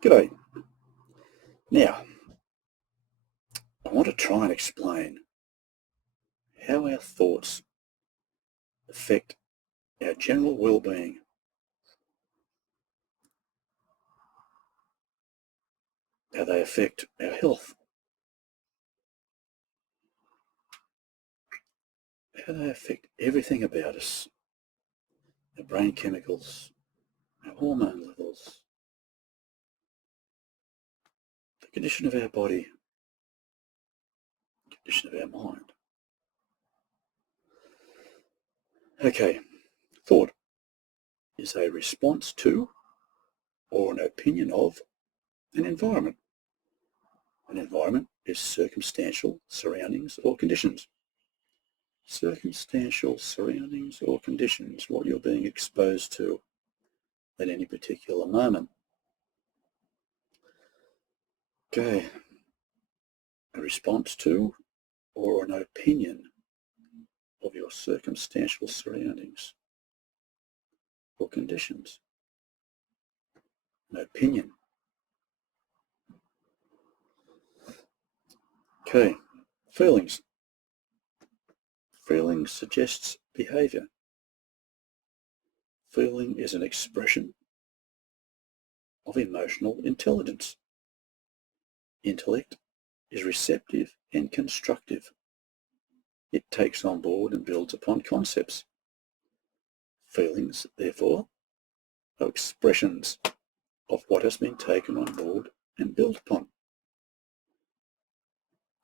G'day. Now, I want to try and explain how our thoughts affect our general well-being, how they affect our health, how they affect everything about us, our brain chemicals, our hormone levels, the condition of our body, the condition of our mind. Okay, thought is a response to or an opinion of an environment. An environment is circumstantial surroundings or conditions. Circumstantial surroundings or conditions, what you're being exposed to at any particular moment. Okay, a response to or an opinion of your circumstantial surroundings or conditions. An opinion. Okay, feelings. Feeling suggests behavior. Feeling is an expression of emotional intelligence. Intellect is receptive and constructive. It takes on board and builds upon concepts. Feelings, therefore, are expressions of what has been taken on board and built upon.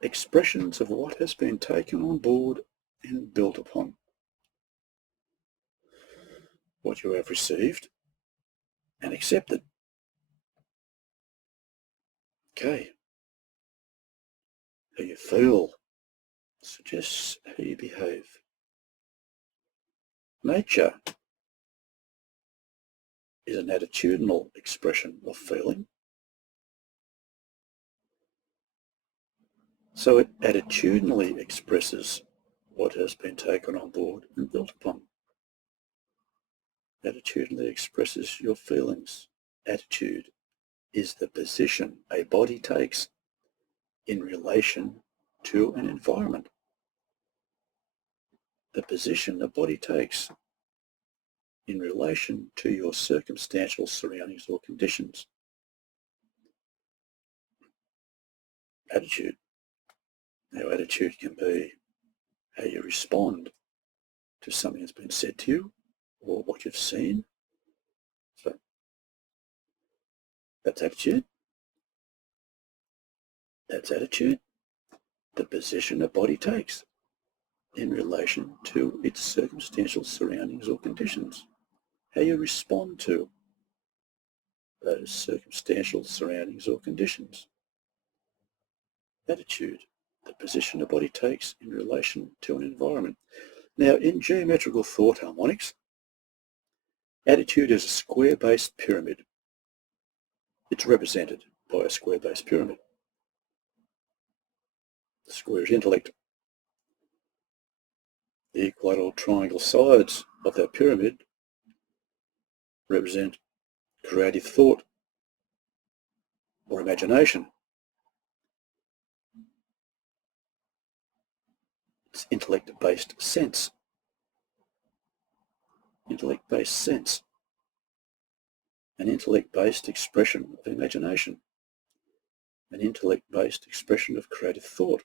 Expressions of what has been taken on board and built upon. What you have received and accepted. Okay. How you feel suggests how you behave. Nature is an attitudinal expression of feeling. So it attitudinally expresses what has been taken on board and built upon. Attitudinally expresses your feelings. Attitude is the position a body takes in relation to an environment. The position a body takes in relation to your circumstantial surroundings or conditions. Attitude. Now, attitude can be how you respond to something that's been said to you or what you've seen. So that's attitude. That's attitude. The position a body takes in relation to its circumstantial surroundings or conditions. How you respond to those circumstantial surroundings or conditions. Attitude, the position a body takes in relation to an environment. Now, in geometrical thought harmonics, attitude is a square-based pyramid. It's represented by a square-based pyramid. The square is intellect. The equilateral triangle sides of that pyramid represent creative thought or imagination. It's intellect-based sense. Intellect-based sense. An intellect-based expression of imagination. An intellect-based expression of creative thought.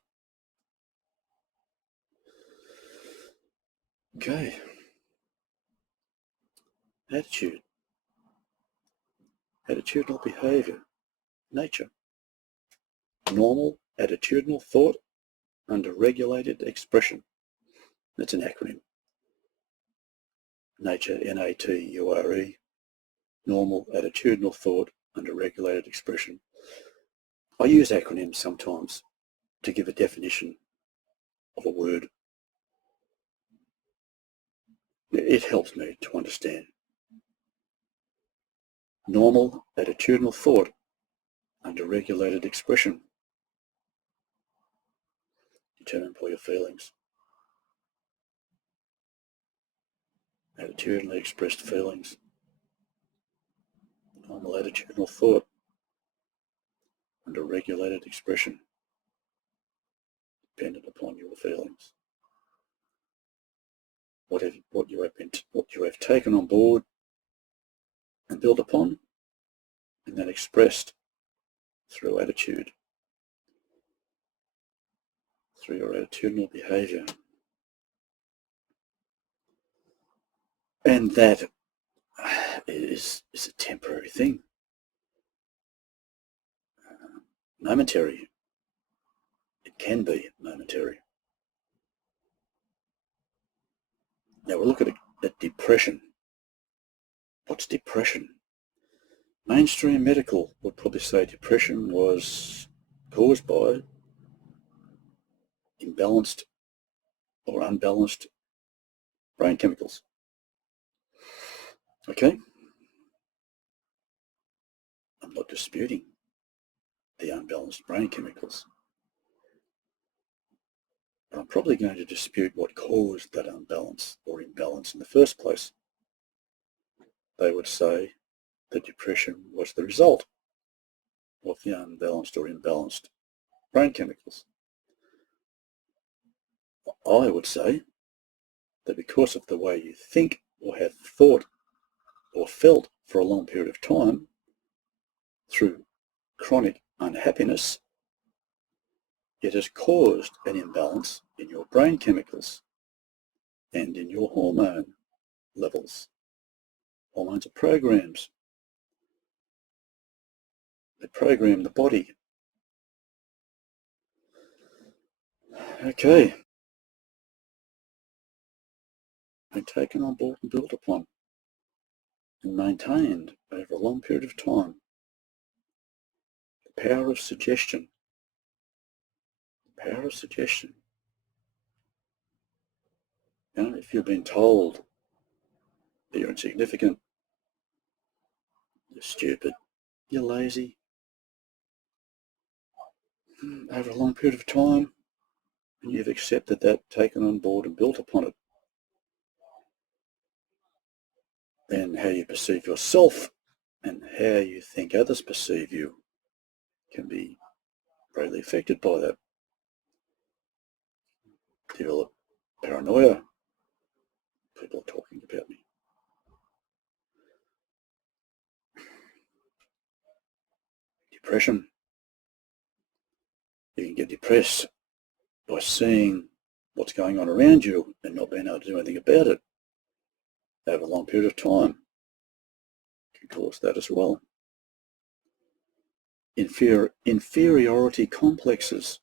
Okay. Attitude. Attitudinal behavior. Nature. Normal attitudinal thought under regulated expression. That's an acronym. Nature, N-A-T-U-R-E. Normal attitudinal thought under regulated expression. I use acronyms sometimes to give a definition of a word. It helps me to understand. Normal attitudinal thought under regulated expression. Determined by your feelings. Attitudinally expressed feelings. Normal attitudinal thought and a regulated expression dependent upon your feelings. What you have taken on board and built upon, and then expressed through attitude, through your attitudinal behaviour. And that is a temporary thing, momentary. It can be momentary. Now we'll look at depression. What's depression? Mainstream medical would probably say depression was caused by imbalanced or unbalanced brain chemicals. Okay? I'm not disputing the unbalanced brain chemicals. But I'm probably going to dispute what caused that unbalance or imbalance in the first place. They would say that depression was the result of the unbalanced or imbalanced brain chemicals. I would say that because of the way you think or have thought or felt for a long period of time through chronic unhappiness, it has caused an imbalance in your brain chemicals and in your hormone levels. Hormones are programs. They program the body. Okay. And taken on board and built upon and maintained over a long period of time. The power of suggestion. The power of suggestion. You know, if you've been told that you're insignificant, you're stupid, you're lazy, over a long period of time, and you've accepted that, taken on board and built upon it, then how you perceive yourself and how you think others perceive you can be greatly affected by that. Develop paranoia. People are talking about me. Depression. You can get depressed by seeing what's going on around you and not being able to do anything about it over a long period of time. Can cause that as well. Inferiority complexes.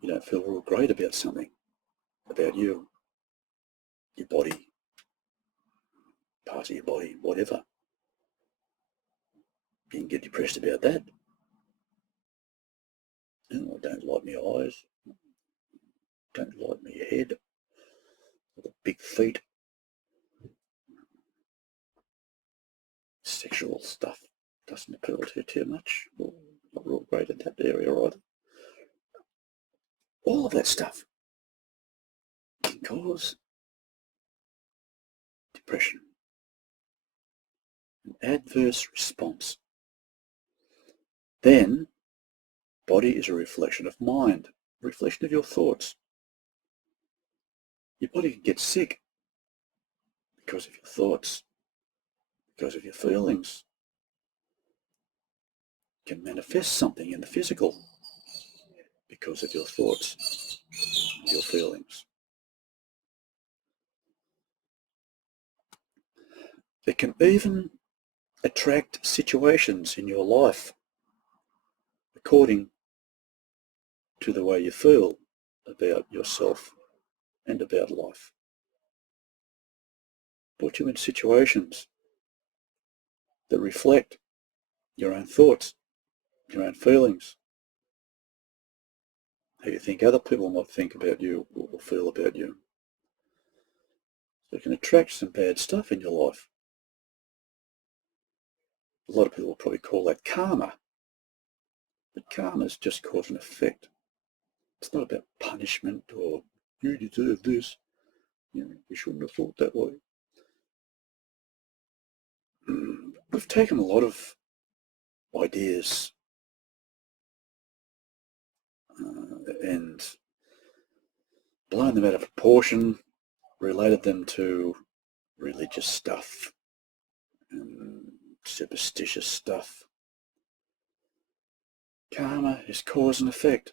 You don't feel real great about something, about you, your body, parts of your body, whatever. You can get depressed about that. Oh, I don't like my eyes, don't like my head, I've got big feet. Sexual stuff doesn't appeal to you too much. Well, not real great in that area either. All of that stuff can cause depression, an adverse response. Then, body is a reflection of mind, a reflection of your thoughts. Your body can get sick because of your thoughts, because of your feelings. It can manifest something in the physical because of your thoughts, your feelings. It can even attract situations in your life according to the way you feel about yourself and about life. Put you in situations that reflect your own thoughts, your own feelings, how you think other people might think about you or feel about you. So it can attract some bad stuff in your life. A lot of people will probably call that karma. But karma is just cause and effect. It's not about punishment or you deserve this. You shouldn't have thought that way. We've taken a lot of ideas and blown them out of proportion, related them to religious stuff and superstitious stuff. Karma is cause and effect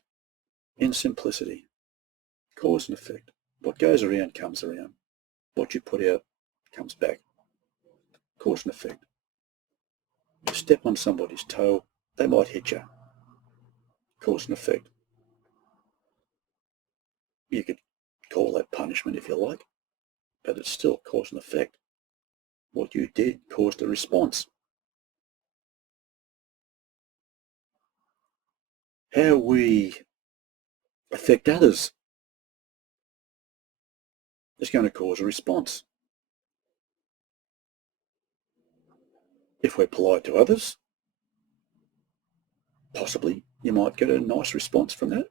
in simplicity. Cause and effect. What goes around comes around. What you put out comes back. Cause and effect. You step on somebody's toe, they might hit you. Cause and effect. You could call that punishment if you like, but it's still cause and effect. What you did caused a response. How we affect others is going to cause a response. If we're polite to others, possibly you might get a nice response from that.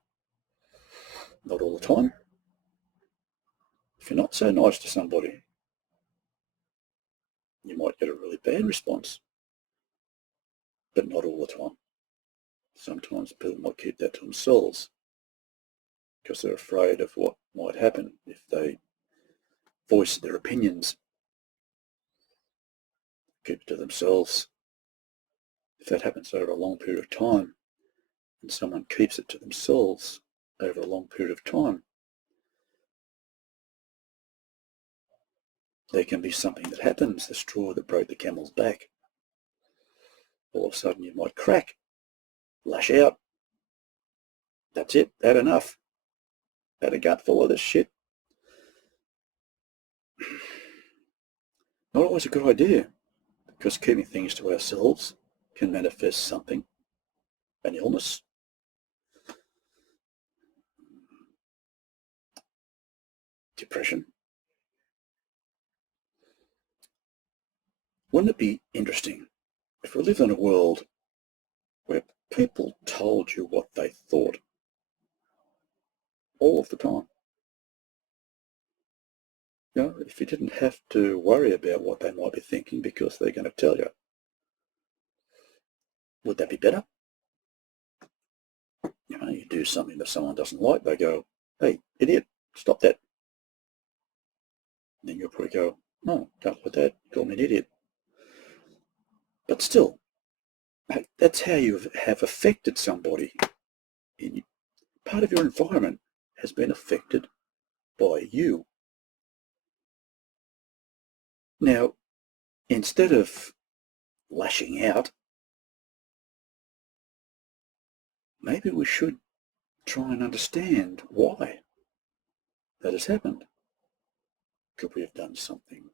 Not all the time. If you're not so nice to somebody, you might get a really bad response, but not all the time. Sometimes people might keep that to themselves because they're afraid of what might happen if they voice their opinions. Keep it to themselves. If that happens over a long period of time, and someone keeps it to themselves over a long period of time, there can be something that happens, the straw that broke the camel's back. All of a sudden you might crack, lash out. That's it, had enough. Had a gut full of this shit. Not always a good idea, because keeping things to ourselves can manifest something, an illness, depression. Wouldn't it be interesting if we lived in a world where people told you what they thought all of the time? You know, if you didn't have to worry about what they might be thinking because they're going to tell you. Would that be better? You know, you do something that someone doesn't like, they go, "Hey, idiot, stop that." And then you'll probably go, "No, don't like that, call me an idiot." But still, that's how you have affected somebody. Part of your environment has been affected by you. Now, instead of lashing out, maybe we should try and understand why that has happened. Could we have done something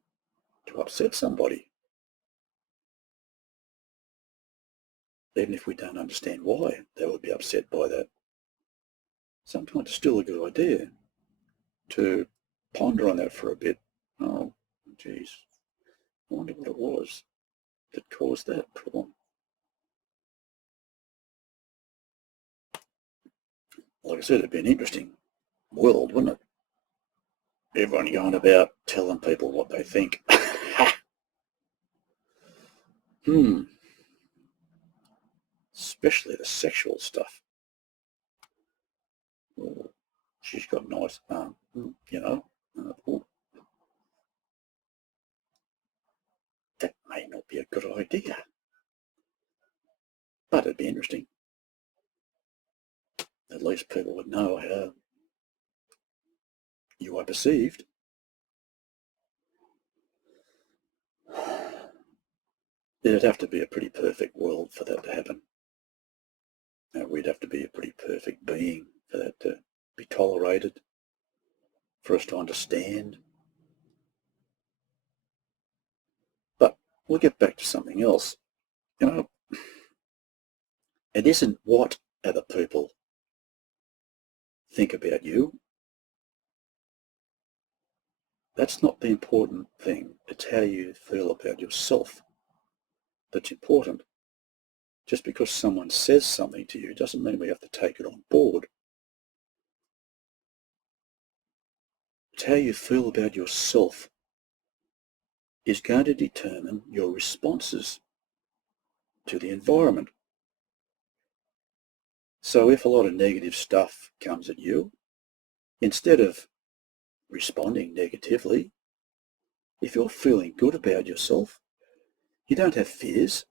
to upset somebody? Even if we don't understand why they would be upset by that, sometimes it's still a good idea to ponder on that for a bit. Oh, geez, I wonder what it was that caused that problem. Like I said, it'd be an interesting world, wouldn't it? Everyone going about telling people what they think. Especially the sexual stuff. Oh, she's got a nice arm, you know. That may not be a good idea, but it'd be interesting. At least people would know how you are perceived. It'd have to be a pretty perfect world for that to happen. We'd have to be a pretty perfect being for that to be tolerated, for us to understand. But we'll get back to something else. You know, it isn't what other people think about you. That's not the important thing. It's how you feel about yourself that's important. Just because someone says something to you doesn't mean we have to take it on board. It's how you feel about yourself is going to determine your responses to the environment. So if a lot of negative stuff comes at you, instead of responding negatively, if you're feeling good about yourself, you don't have fears,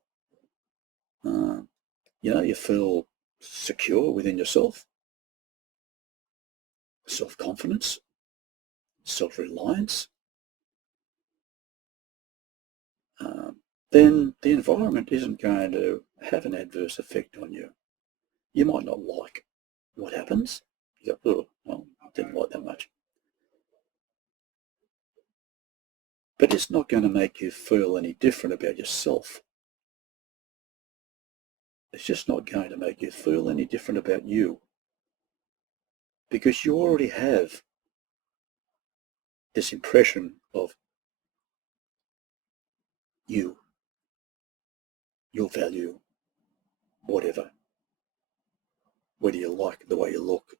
you feel secure within yourself, self-confidence, self-reliance, then the environment isn't going to have an adverse effect on you. You might not like what happens. You go, oh, well, I didn't like that much. But it's not going to make you feel any different about yourself. It's just not going to make you feel any different about you, because you already have this impression of you, your value, whatever. Whether you like the way you look,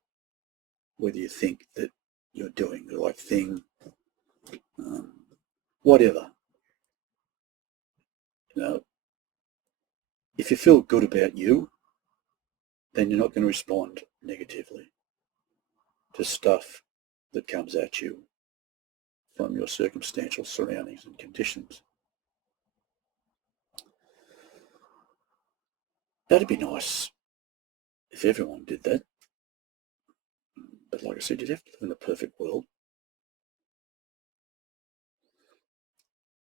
whether you think that you're doing the right thing, whatever. If you feel good about you, then you're not going to respond negatively to stuff that comes at you from your circumstantial surroundings and conditions. That'd be nice if everyone did that. But like I said, you'd have to live in a perfect world.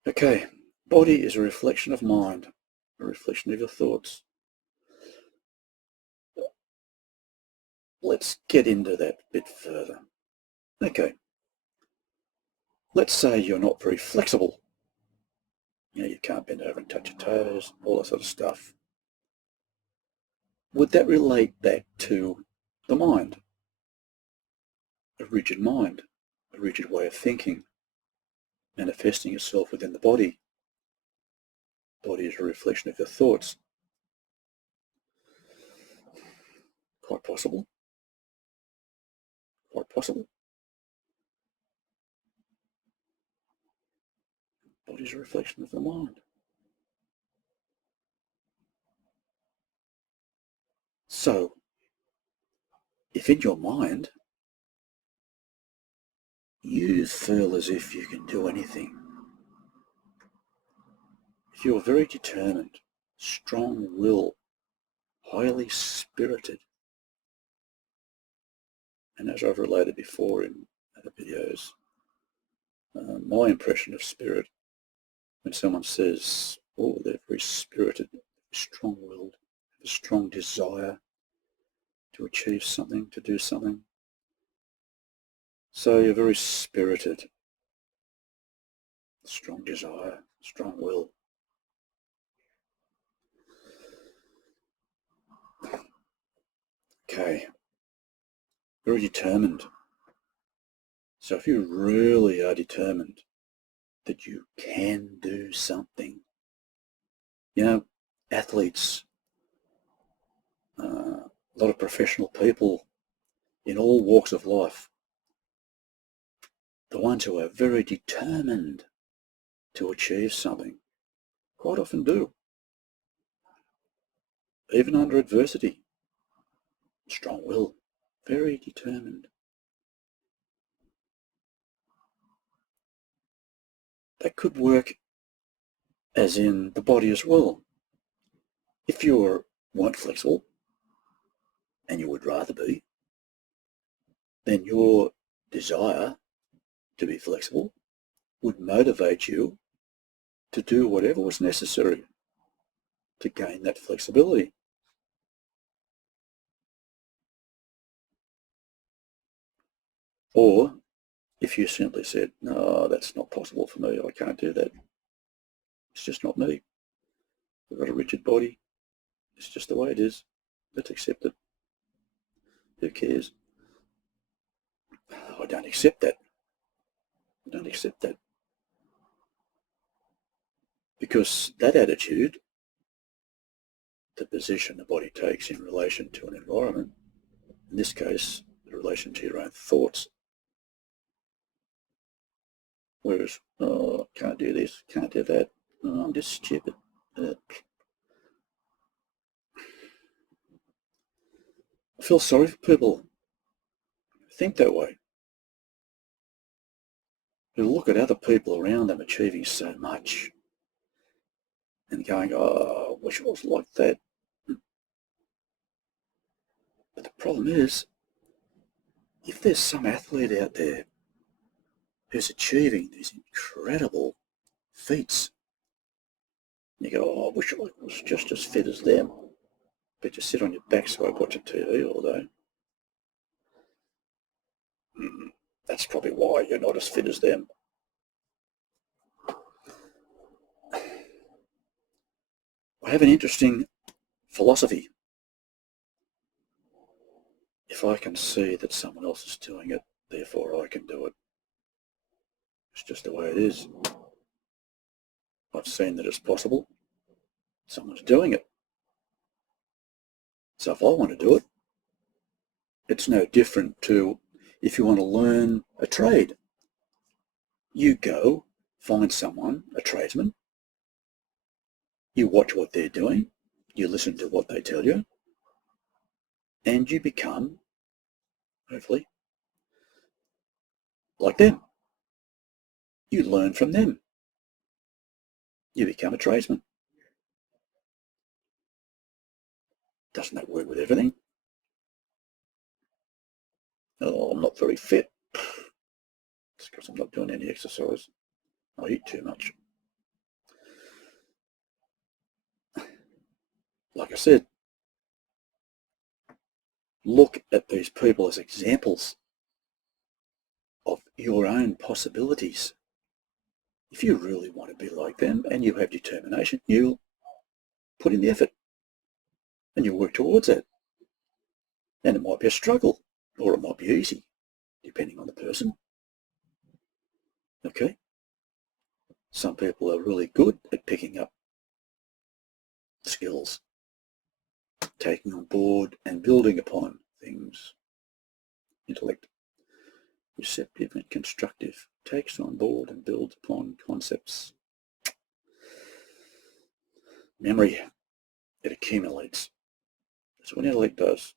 Okay, body is a reflection of mind, a reflection of your thoughts. Let's get into that a bit further. Okay, let's say you're not very flexible. You can't bend over and touch your toes, all that sort of stuff. Would that relate back to the mind? A rigid mind, a rigid way of thinking, manifesting itself within the body. Body is a reflection of your thoughts. Quite possible. Quite possible. Body is a reflection of the mind. So, if in your mind you feel as if you can do anything, if you're very determined, strong-willed, highly spirited, and as I've related before in other videos, my impression of spirit, when someone says, oh, they're very spirited, strong-willed, have a strong desire to achieve something, to do something. So you're very spirited, strong desire, strong will. Okay, very determined. So if you really are determined that you can do something, athletes, a lot of professional people in all walks of life, the ones who are very determined to achieve something, quite often do, even under adversity. Strong will, very determined. That could work as in the body as well. If you weren't flexible, and you would rather be, then your desire to be flexible would motivate you to do whatever was necessary to gain that flexibility. Or if you simply said, no, that's not possible for me, I can't do that. It's just not me. I've got a rigid body. It's just the way it is. Let's accept it. Who cares? I don't accept that. I don't accept that. Because that attitude, the position the body takes in relation to an environment, in this case, in relation to your own thoughts, whereas, oh, can't do this, can't do that, oh, I'm just stupid. I feel sorry for people who think that way, who look at other people around them achieving so much and going, oh, I wish I was like that. But the problem is, if there's some athlete out there who's achieving these incredible feats, you go, oh, I wish I was just as fit as them. But you sit on your backside watching TV all day. That's probably why you're not as fit as them. I have an interesting philosophy. If I can see that someone else is doing it, therefore I can do it. It's just the way it is. I've seen that it's possible. Someone's doing it. So if I want to do it, it's no different to if you want to learn a trade. You go find someone, a tradesman, you watch what they're doing, you listen to what they tell you, and you become, hopefully, like them. You learn from them. You become a tradesman. Doesn't that work with everything? Oh, I'm not very fit. It's because I'm not doing any exercise. I eat too much. Like I said, look at these people as examples of your own possibilities. If you really want to be like them and you have determination, you'll put in the effort and you'll work towards it. And it might be a struggle or it might be easy, depending on the person. Okay? Some people are really good at picking up skills, taking on board and building upon things. Intellect, receptive and constructive, takes on board and builds upon concepts. Memory, it accumulates. That's what intellect does.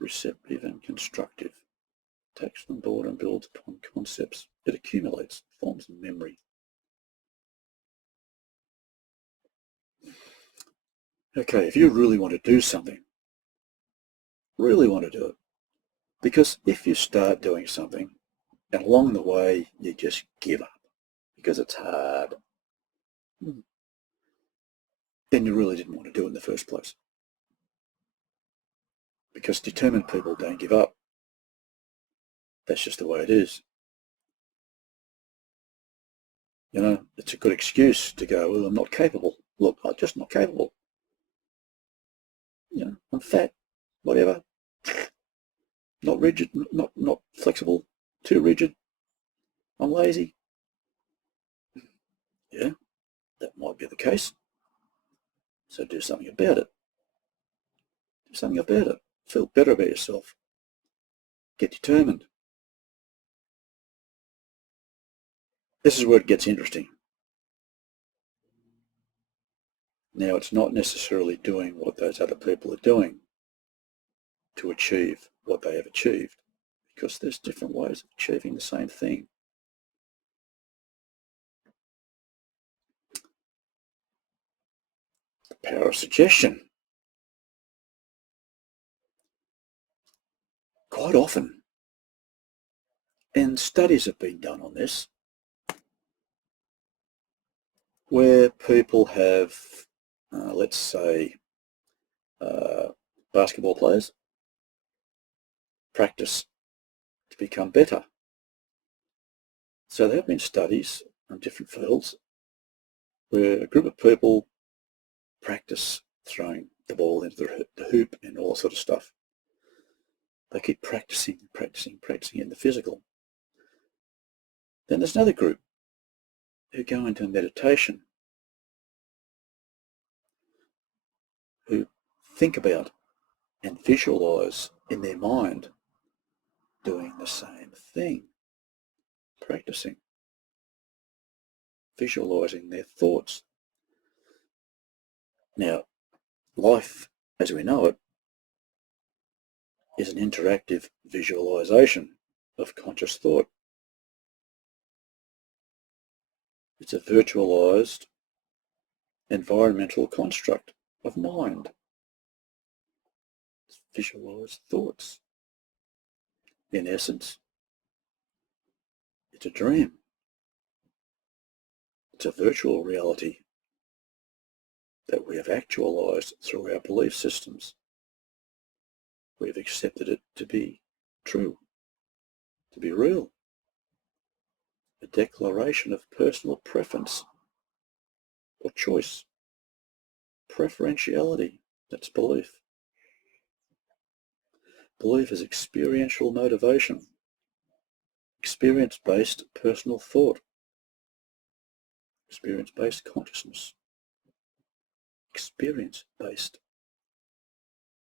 Receptive and constructive, takes on board and builds upon concepts. It accumulates, forms memory. Okay, if you really want to do something, really want to do it, because if you start doing something and along the way you just give up because it's hard, then you really didn't want to do it in the first place. Because determined people don't give up. That's just the way it is. You know, it's a good excuse to go, well, I'm not capable. Look, I'm just not capable. You know, I'm fat, whatever. Not rigid, not flexible, too rigid. I'm lazy. Yeah, that might be the case. So do something about it. Do something about it. Feel better about yourself. Get determined. This is where it gets interesting. Now, it's not necessarily doing what those other people are doing to achieve what they have achieved, because there's different ways of achieving the same thing. The power of suggestion. Quite often, and studies have been done on this, where people have, let's say, basketball players practice to become better. So there have been studies on different fields where a group of people practice throwing the ball into the hoop and all sort of stuff. They keep practicing in the physical. Then there's another group who go into meditation, who think about and visualize in their mind doing the same thing, practicing, visualizing their thoughts. Now, life as we know it is an interactive visualization of conscious thought. It's a virtualized environmental construct of mind. It's visualized thoughts. In essence, it's a dream. It's a virtual reality that we have actualized through our belief systems. We have accepted it to be true, to be real. A declaration of personal preference or choice. Preferentiality, that's belief. Belief is experiential motivation, experience-based personal thought, experience-based consciousness, experience-based,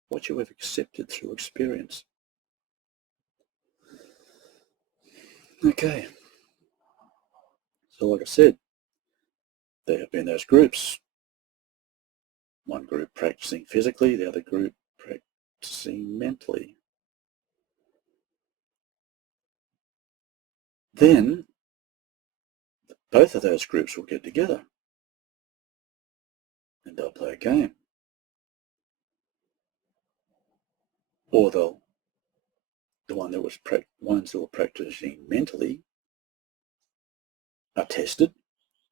what you have accepted through experience. Okay, so like I said, there have been those groups, one group practicing physically, the other group practicing mentally. Then both of those groups will get together and they'll play a game. Or the ones that were practicing mentally are tested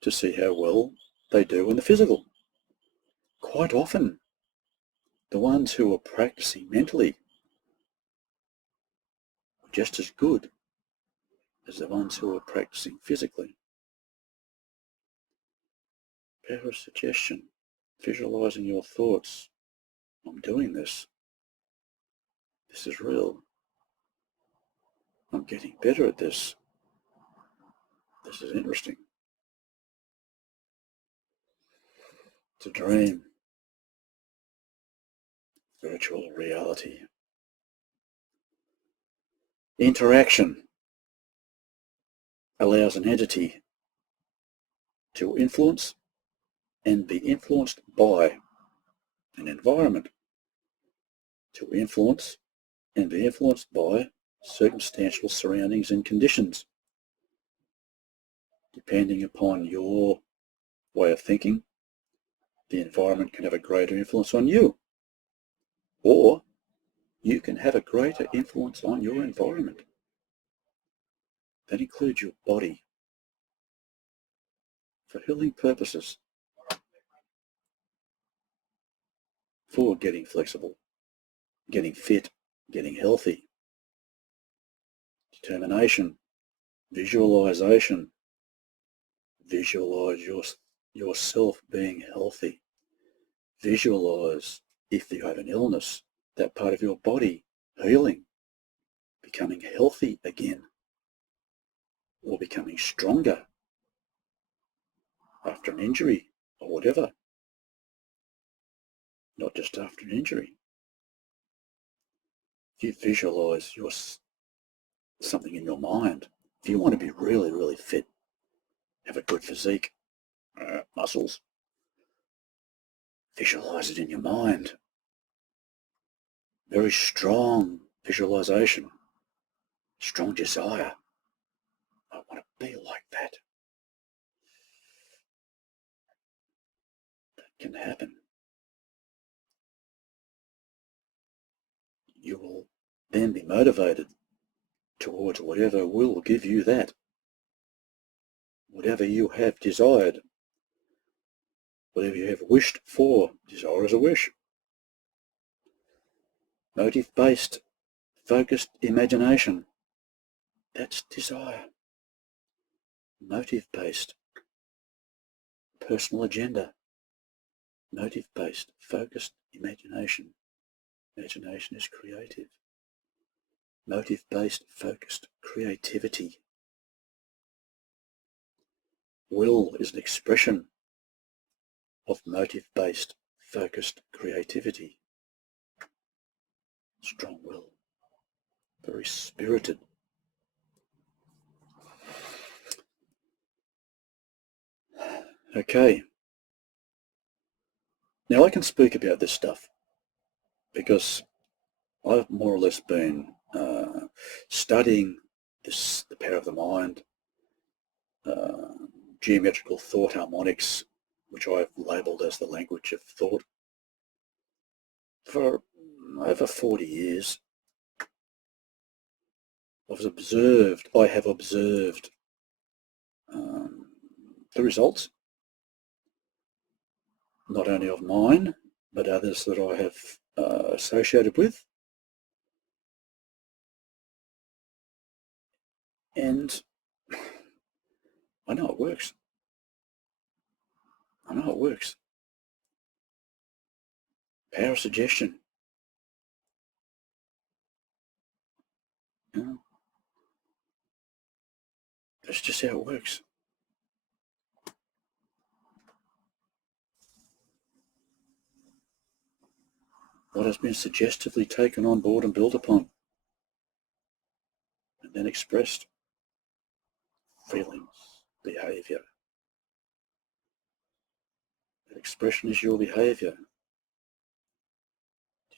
to see how well they do in the physical. Quite often, the ones who are practicing mentally are just as good as the ones who are practicing physically. Power of suggestion, visualizing your thoughts. I'm doing this. This is real. I'm getting better at this. This is interesting. It's a dream. Virtual reality. Interaction allows an entity to influence and be influenced by an environment, to influence and be influenced by circumstantial surroundings and conditions. Depending upon your way of thinking, the environment can have a greater influence on you, or you can have a greater influence on your environment. That includes your body. For healing purposes, for getting flexible, getting fit, getting healthy. Determination, visualization. Visualize yourself being healthy. Visualize, if you have an illness, that part of your body healing, becoming healthy again, or becoming stronger after an injury or whatever. Not just after an injury. If you visualize something in your mind, if you want to be really, really fit, have a good physique, muscles, visualize it in your mind. Very strong visualization, strong desire. I want to be like that. That can happen. You will then be motivated towards whatever will give you that. Whatever you have desired, whatever you have wished for, desire is a wish. Motive-based, focused imagination, that's desire. Motive-based, personal agenda. Motive-based, focused imagination. Imagination is creative. Motive-based, focused creativity. Will is an expression of motive-based, focused creativity. Strong will. Very spirited. Okay. Now I can speak about this stuff because I've more or less been studying the power of the mind, geometrical thought harmonics, which I've labelled as the language of thought, for over 40 years. I have observed the results, not only of mine, but others that I have associated with. And I know it works. I know it works. Power of suggestion. You know, that's just how it works. What has been suggestively taken on board and built upon, and then expressed. Feelings, behaviour. That expression is your behaviour,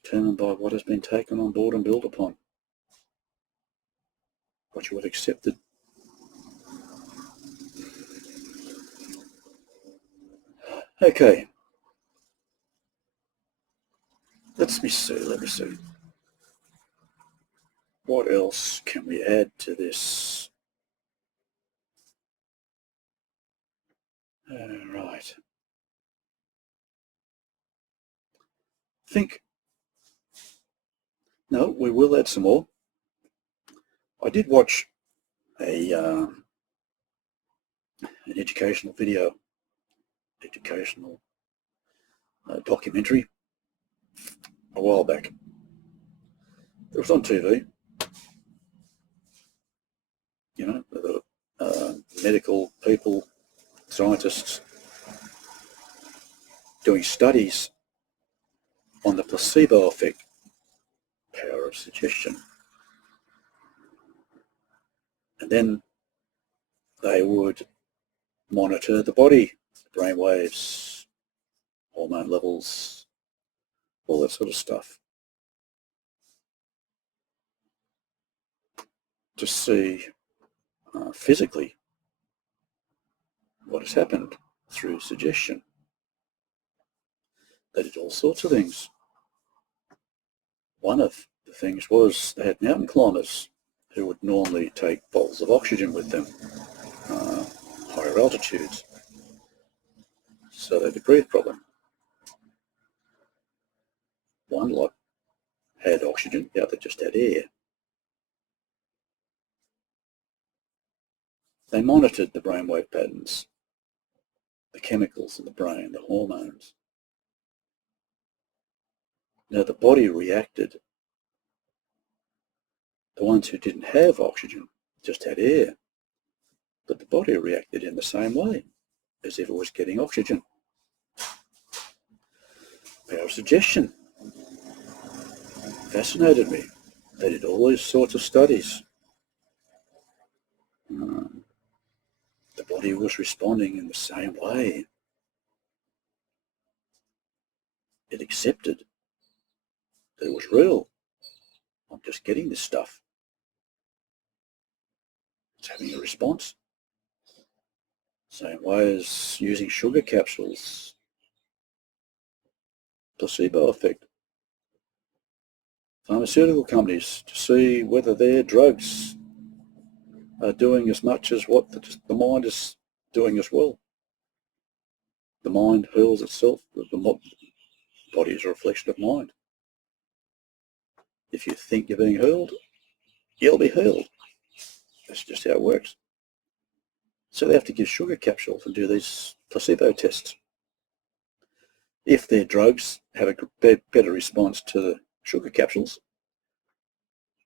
determined by what has been taken on board and built upon, what you have accepted. Okay. Let me see. What else can we add to this? Right. No, we will add some more. I did watch an educational documentary a while back. It was on TV. You know, the medical people, scientists, doing studies on the placebo effect, power of suggestion. And then they would monitor the body, brain waves, hormone levels, all that sort of stuff, to see physically what has happened through suggestion. They did all sorts of things. One of the things was they had mountain climbers who would normally take bottles of oxygen with them, higher altitudes, so they could breathe properly. One lot had oxygen, the other just had air. They monitored the brainwave patterns, the chemicals in the brain, the hormones. Now the body reacted. The ones who didn't have oxygen just had air, but the body reacted in the same way as if it was getting oxygen. Power of suggestion fascinated me. They did all these sorts of studies. The body was responding in the same way. It accepted that it was real. I'm just getting this stuff. It's having a response. Same way as using sugar capsules. Placebo effect. Pharmaceutical companies to see whether their drugs are doing as much as what the mind is doing as well. The mind hurls itself. The body is a reflection of mind. If you think you're being hurled, you'll be hurled. That's just how it works. So they have to give sugar capsules and do these placebo tests. If their drugs have a better response to the sugar capsules,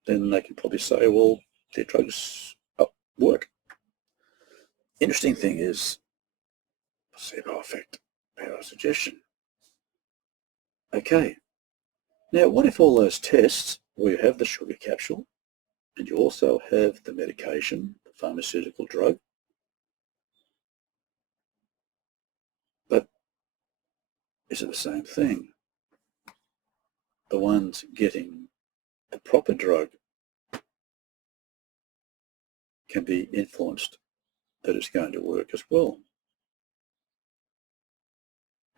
then they can probably say, well, their drugs work. Interesting thing is placebo effect, power of suggestion. Okay, now what if all those tests where you have the sugar capsule and you also have the medication, the pharmaceutical drug, but is it the same thing? The ones getting the proper drug can be influenced that it's going to work as well.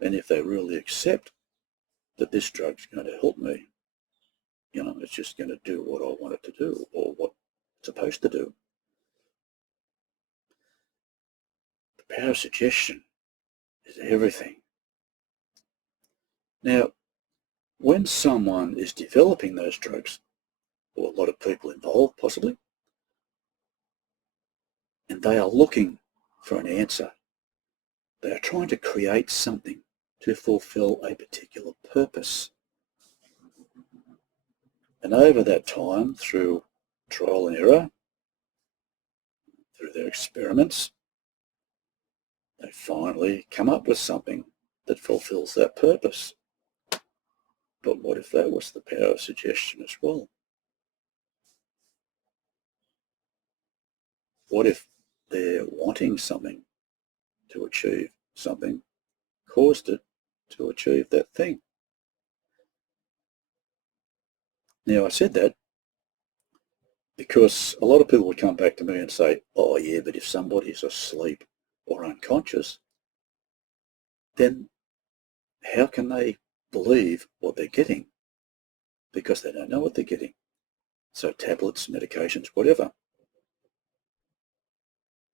And if they really accept that this drug's going to help me, it's just going to do what I want it to do or what it's supposed to do. The power of suggestion is everything. Now, when someone is developing those drugs, or a lot of people involved possibly, and they are looking for an answer, they are trying to create something to fulfill a particular purpose. And over that time, through trial and error, through their experiments, they finally come up with something that fulfills that purpose. But what if that was the power of suggestion as well? What if their wanting something to achieve something caused it to achieve that thing? Now, I said that because a lot of people would come back to me and say, oh yeah, but if somebody's asleep or unconscious, then how can they believe what they're getting? Because they don't know what they're getting. So tablets, medications, whatever.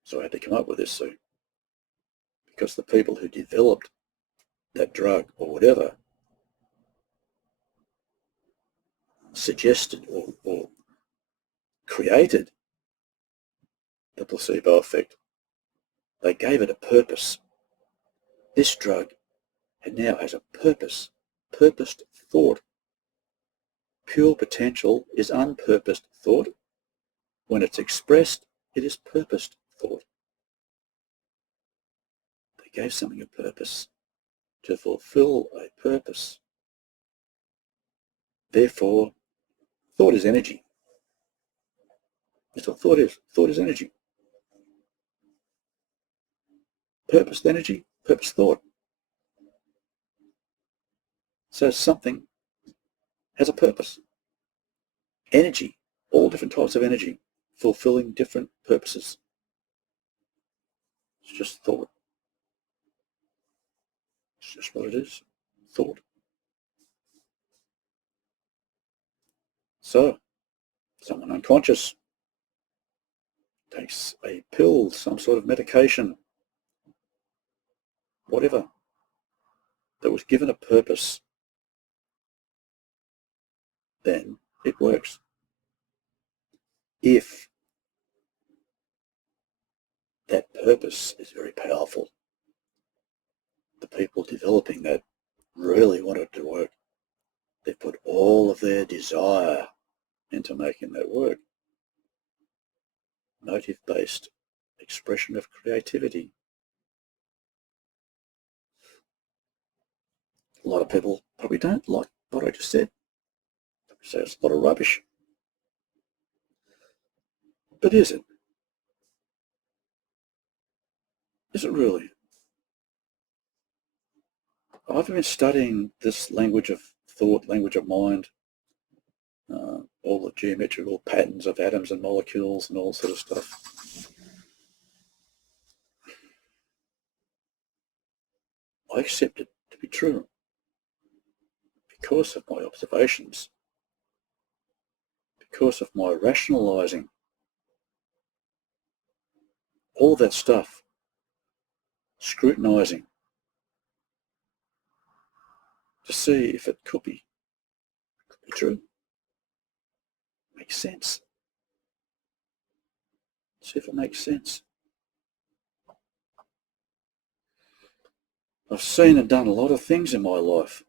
So I had to come up with this soon. Because the people who developed that drug or whatever suggested or created the placebo effect. They gave it a purpose. This drug now has a purpose, purposed thought. Pure potential is unpurposed thought. When it's expressed, it is purposed thought. They gave something a purpose to fulfill a purpose. Therefore, thought is energy. That's what thought is. Thought is energy. Purposed energy, purposed thought. So something has a purpose. Energy, all different types of energy, fulfilling different purposes. It's just thought. It's just what it is, thought. So, someone unconscious takes a pill, some sort of medication, whatever, that was given a purpose, then it works. If that purpose is very powerful, the people developing that really want it to work. They've put all of their desire into making that work. Motive-based expression of creativity. A lot of people probably don't like what I just said. They say it's a lot of rubbish. But is it? Is it really? I've been studying this language of thought, language of mind, all the geometrical patterns of atoms and molecules and all sort of stuff. I accept it to be true because of my observations, because of my rationalizing, all that stuff, scrutinizing to see if it could be true. Makes sense. See if it makes sense. I've seen and done a lot of things in my life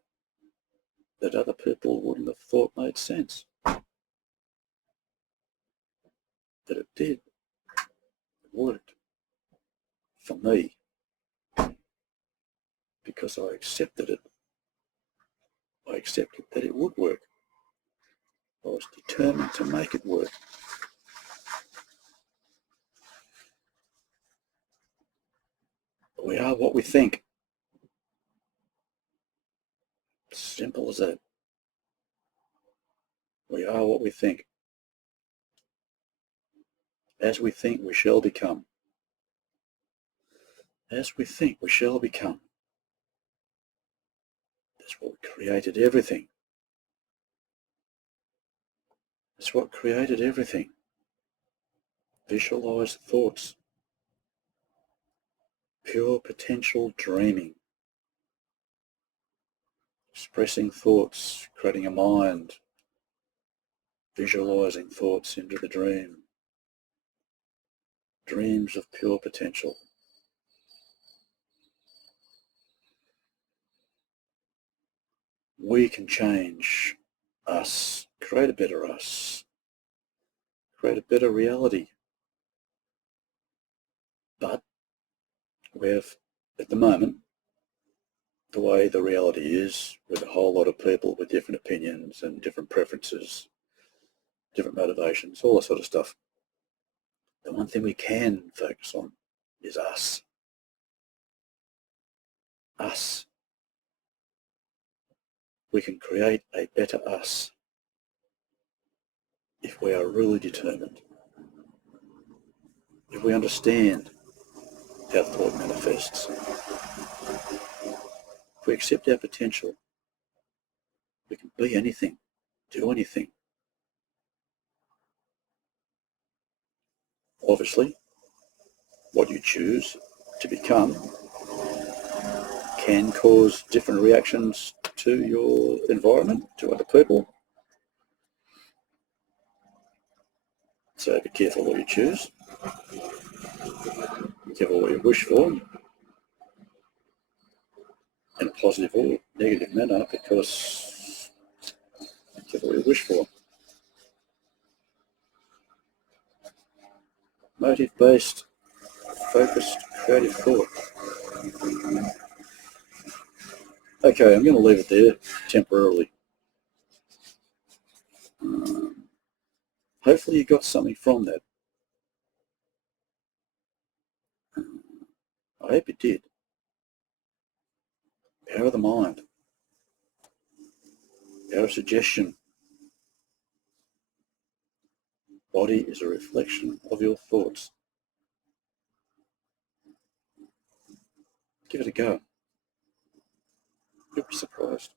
that other people wouldn't have thought made sense. But it did. It worked. For me. Because I accepted it. I accepted that it would work. I was determined to make it work. We are what we think. Simple as that. We are what we think. As we think, we shall become. As we think, we shall become. That's what created everything. That's what created everything. Visualize thoughts. Pure potential dreaming. Expressing thoughts, creating a mind, visualizing thoughts into the dream. Dreams of pure potential. We can change us, create a better us, create a better reality. But we have, at the moment, the way the reality is, with a whole lot of people with different opinions and different preferences, different motivations, all that sort of stuff. The one thing we can focus on is us. Us. We can create a better us if we are really determined. If we understand how thought manifests. If we accept our potential, we can be anything, do anything. Obviously, what you choose to become can cause different reactions to your environment, to other people. So be careful what you choose. Be careful what you wish for in a positive or negative manner, because be careful what you wish for. Motive-based, focused, creative thought. Okay, I'm going to leave it there temporarily. Hopefully you got something from that. I hope you did. Power of the mind. Power of suggestion. Body is a reflection of your thoughts. Give it a go. You'll be surprised.